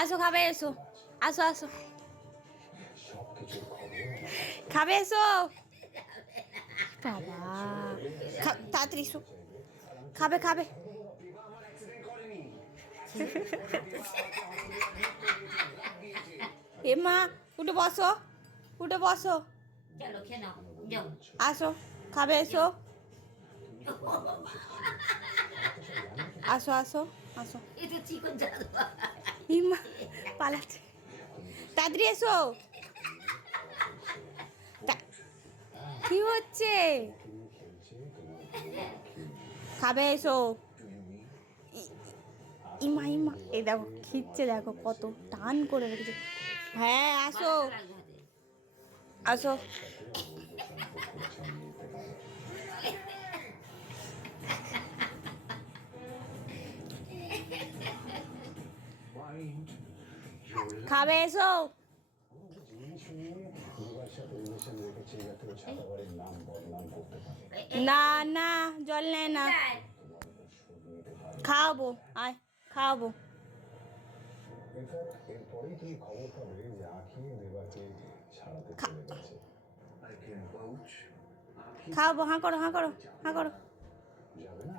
আসো খাবে এসো, আসো আসো খাবে এসো বাবা, তাড়াতাড়ি এসো, খাবে খাবে। এ মা, উঠে বসো, উঠে বসো, চলো খেয়ে নাও, যাও। আসো খাবে এসো, আসো আসো আসো। এই তো চিকন জাদু। ইমা পালাচ্ছে, তাড়াতাড়ি এসো। কি হচ্ছে? খাবে এসো। ইমা ইমা, এই দেখো খিচ্ছে, দেখো কত টান করে রেখেছে। হ্যাঁ আসো আসো। খাবে এসো। না না, জল নেয় না, খাওয়াবো, আয় খাওয়াবো। এরপরেই তুমি খবর পাবে যে আখি দেবাকে ছাড়াতে চলে গেছে। খাওয়াবো, হাঁ করো হাঁ করো হাঁ করো। যাবে না?